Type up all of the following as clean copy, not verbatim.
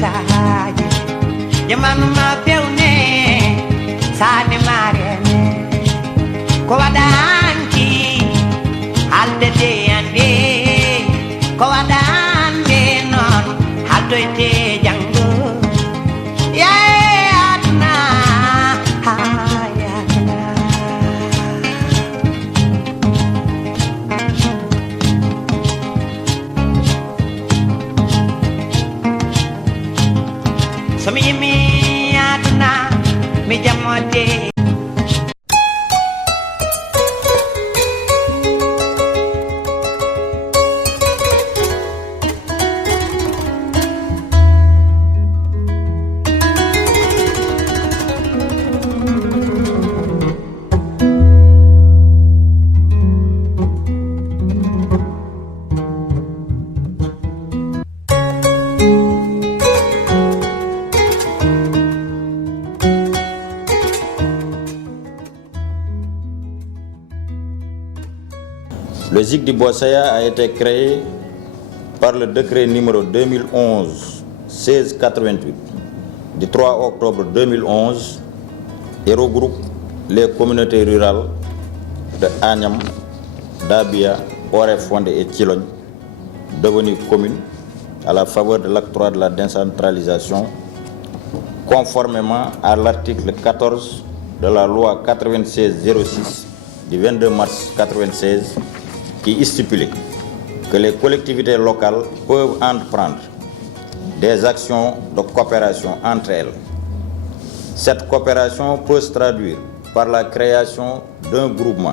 sahaji jamanu ma pewne sane marene ko wadanti halde de ande ko wadande non haldoyte jango ya adna hayatna somi mi adna mi jamode. Le GIC du Bossaya a été créé par le décret numéro 2011-1688 du 3 octobre 2011 et regroupe les communautés rurales de Agnam, Dabia, Oréfondé et Thilogne, devenues communes à la faveur de l'acte 3 de la décentralisation, conformément à l'article 14 de la loi 96-06 du 22 mars 1996, qui stipulait que les collectivités locales peuvent entreprendre des actions de coopération entre elles. Cette coopération peut se traduire par la création d'un groupement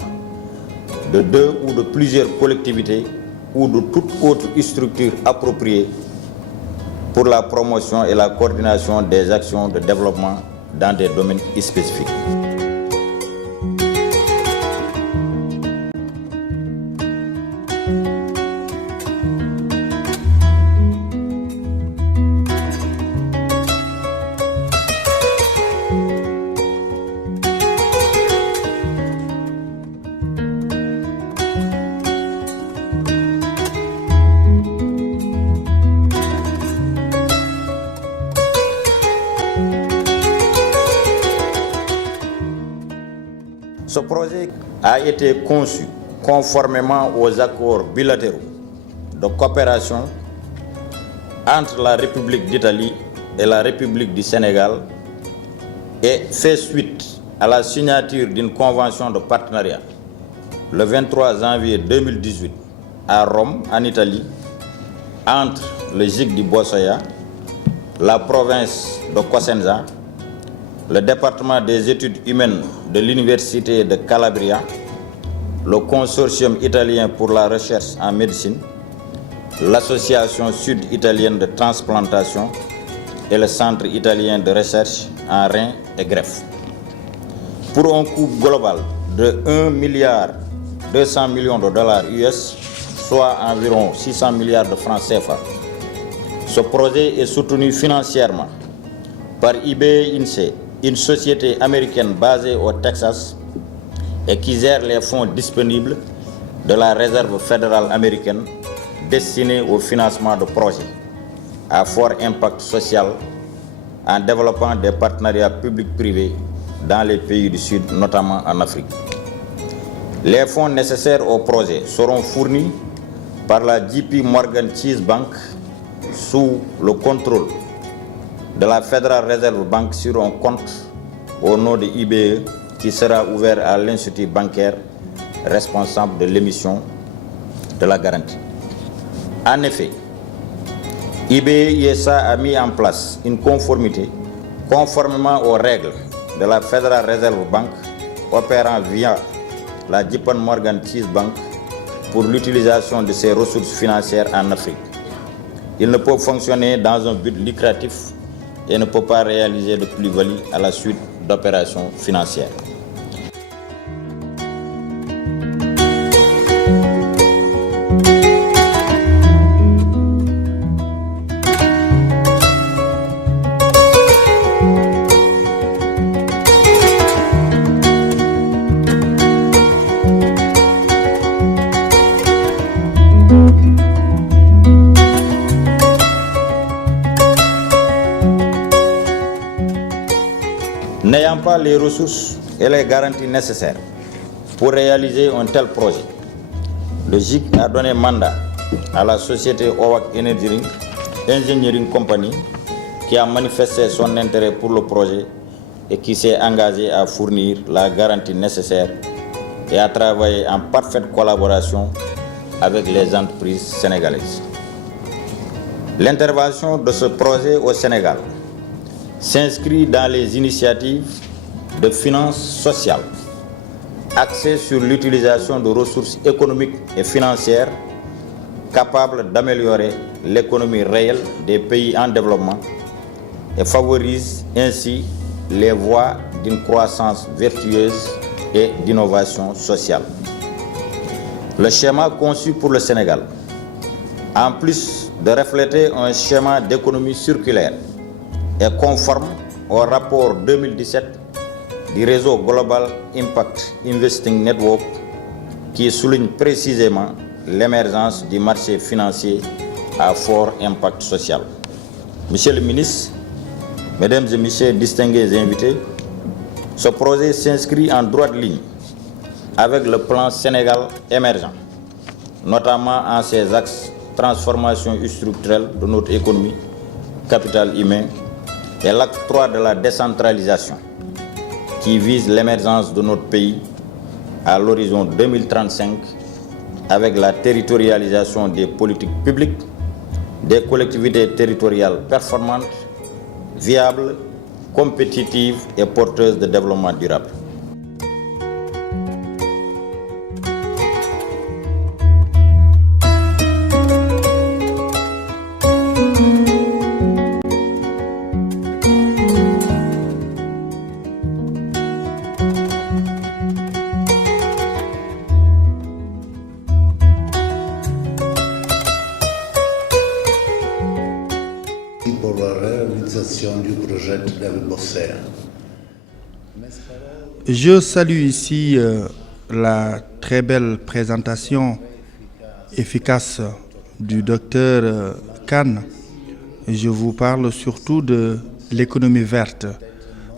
de 2 ou de plusieurs collectivités ou de toute autre structure appropriée pour la promotion et la coordination des actions de développement dans des domaines spécifiques. Ce projet a été conçu conformément aux accords bilatéraux de coopération entre la République d'Italie et la République du Sénégal et fait suite à la signature d'une convention de partenariat le 23 janvier 2018 à Rome, en Italie, entre le GIC du Bossaya, la province de Cosenza, le département des études humaines de l'Université de Calabria, le consortium italien pour la recherche en médecine, l'association sud-italienne de transplantation et le centre italien de recherche en reins et greffes. Pour un coût global de 1,2 milliard de dollars US, soit environ 600 milliards de francs CFA. Ce projet est soutenu financièrement par IBE INSEE, une société américaine basée au Texas et qui gère les fonds disponibles de la réserve fédérale américaine destinés au financement de projets à fort impact social en développant des partenariats publics-privés dans les pays du Sud, notamment en Afrique. Les fonds nécessaires au projet seront fournis par la JP Morgan Chase Bank sous le contrôle de la Federal Reserve Bank sur un compte au nom de IBE qui sera ouvert à l'institut bancaire responsable de l'émission de la garantie. En effet, IBE ISA a mis en place une conformité conformément aux règles de la Federal Reserve Bank opérant via la JP Morgan Chase Bank pour l'utilisation de ses ressources financières en Afrique. Il ne peut fonctionner dans un but lucratif et ne peut pas réaliser de plus-value à la suite d'opérations financières. pas les ressources et les garanties nécessaires pour réaliser un tel projet, le GIC a donné mandat à la société OWAC Engineering Company qui a manifesté son intérêt pour le projet et qui s'est engagé à fournir la garantie nécessaire et à travailler en parfaite collaboration avec les entreprises sénégalaises. L'intervention de ce projet au Sénégal s'inscrit dans les initiatives de finances sociales axées sur l'utilisation de ressources économiques et financières capables d'améliorer l'économie réelle des pays en développement et favorise ainsi les voies d'une croissance vertueuse et d'innovation sociale. Le schéma conçu pour le Sénégal, en plus de refléter un schéma d'économie circulaire, est conforme au rapport 2017 du réseau Global Impact Investing Network qui souligne précisément l'émergence du marché financier à fort impact social. Monsieur le ministre, Mesdames et Messieurs distingués invités, ce projet s'inscrit en droite ligne avec le plan Sénégal émergent, notamment en ses axes transformation structurelle de notre économie, capital humain et l'acte 3 de la décentralisation qui vise l'émergence de notre pays à l'horizon 2035 avec la territorialisation des politiques publiques, des collectivités territoriales performantes, viables, compétitives et porteuses de développement durable. Pour la réalisation du projet David Bosser. Je salue ici la très belle présentation efficace du docteur Kane. Je vous parle surtout de l'économie verte.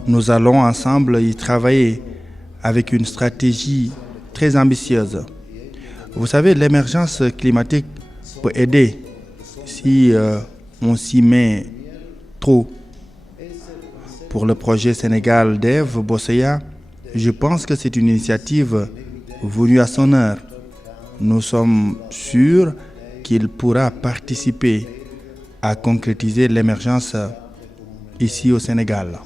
Nous allons ensemble y travailler avec une stratégie très ambitieuse. Vous savez, l'émergence climatique peut aider si on s'y met trop. Pour le projet Sénégal d'Ève Bosseya, je pense que c'est une initiative venue à son heure. Nous sommes sûrs qu'il pourra participer à concrétiser l'émergence ici au Sénégal.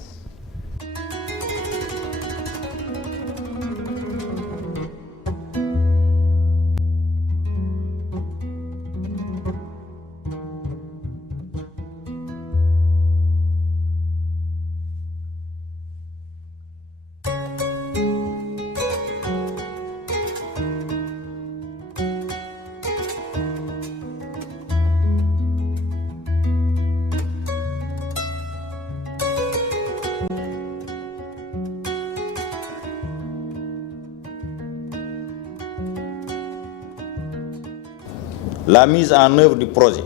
La mise en œuvre du projet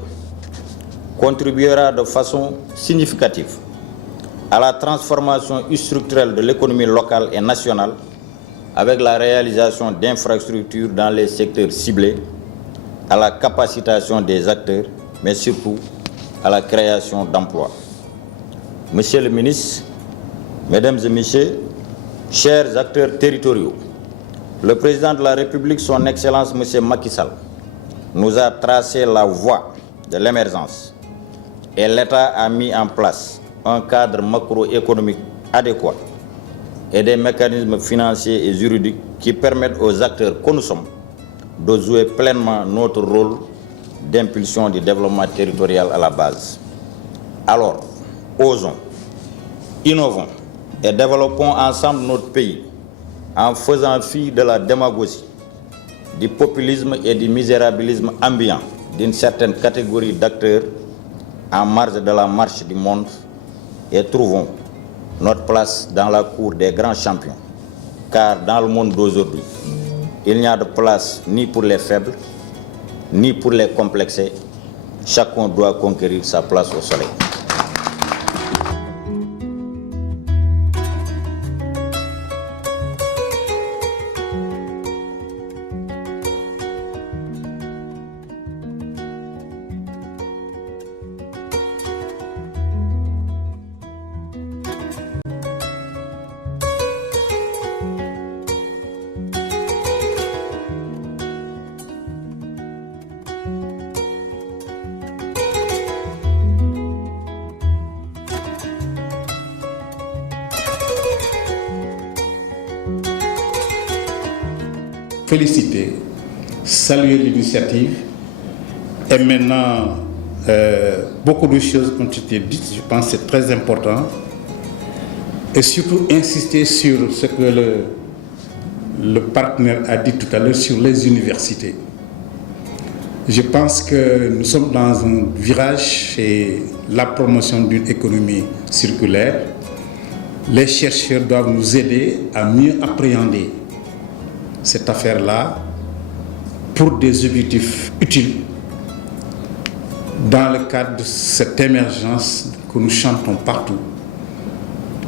contribuera de façon significative à la transformation structurelle de l'économie locale et nationale avec la réalisation d'infrastructures dans les secteurs ciblés, à la capacitation des acteurs, mais surtout à la création d'emplois. Monsieur le ministre, Mesdames et Messieurs, chers acteurs territoriaux, le président de la République, son Excellence M. Macky Sall, nous a tracé la voie de l'émergence et l'État a mis en place un cadre macroéconomique adéquat et des mécanismes financiers et juridiques qui permettent aux acteurs que nous sommes de jouer pleinement notre rôle d'impulsion du développement territorial à la base. Alors, osons, innovons et développons ensemble notre pays en faisant fi de la démagogie, du populisme et du misérabilisme ambiant d'une certaine catégorie d'acteurs en marge de la marche du monde et trouvons notre place dans la cour des grands champions. Car dans le monde d'aujourd'hui, il n'y a de place ni pour les faibles, ni pour les complexés. Chacun doit conquérir sa place au soleil. Féliciter, saluer l'initiative. Et maintenant, beaucoup de choses ont été dites, je pense que c'est très important. Et surtout insister sur ce que le partenaire a dit tout à l'heure sur les universités. Je pense que nous sommes dans un virage et la promotion d'une économie circulaire. Les chercheurs doivent nous aider à mieux appréhender cette affaire-là pour des objectifs utiles dans le cadre de cette émergence que nous chantons partout.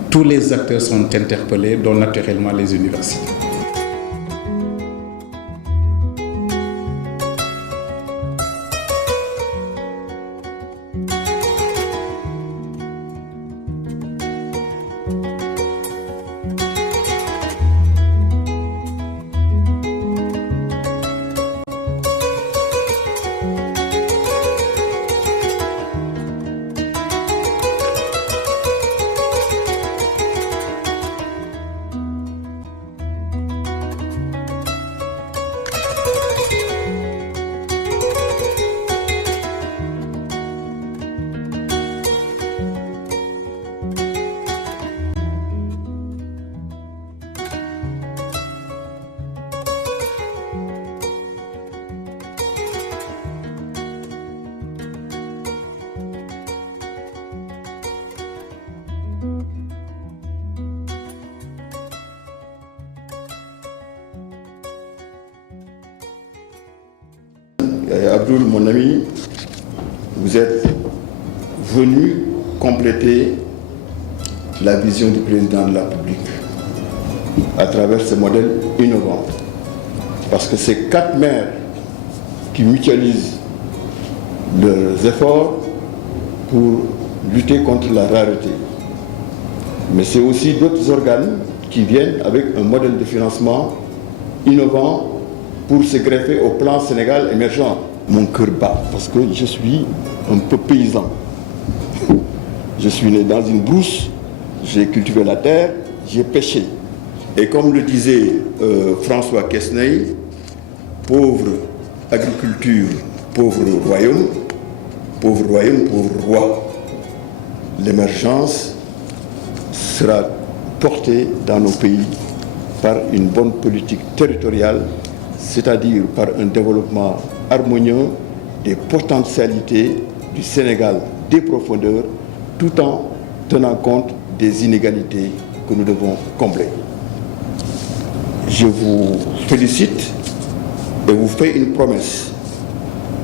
Tous les acteurs sont interpellés, dont naturellement les universités. Abdoul, mon ami, vous êtes venu compléter la vision du président de la République à travers ce modèle innovant. Parce que ces 4 maires qui mutualisent leurs efforts pour lutter contre la rareté. Mais c'est aussi d'autres organes qui viennent avec un modèle de financement innovant pour se greffer au plan Sénégal émergent. Mon cœur bat parce que je suis un peu paysan. Je suis né dans une brousse, j'ai cultivé la terre, j'ai pêché. Et comme le disait François Quesnay, pauvre agriculture, pauvre royaume, pauvre roi. L'émergence sera portée dans nos pays par une bonne politique territoriale, c'est-à-dire par un développement harmonieux des potentialités du Sénégal des profondeurs, tout en tenant compte des inégalités que nous devons combler. Je vous félicite et vous fais une promesse.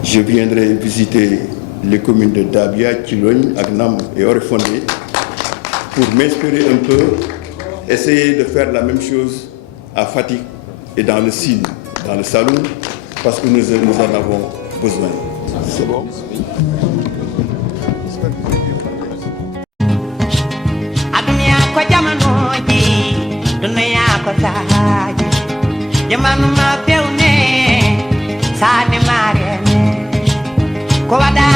Je viendrai visiter les communes de Dabia, Kilogne, Agnam et Orefondé pour m'inspirer un peu, essayer de faire la même chose à Fatick et dans le Sine, dans le Saloum, parce que nous en avons besoin. C'est bon? Adunia ko jamanoji, dunia ko sahaji, jamanu ma pewne, sane marene, ko wada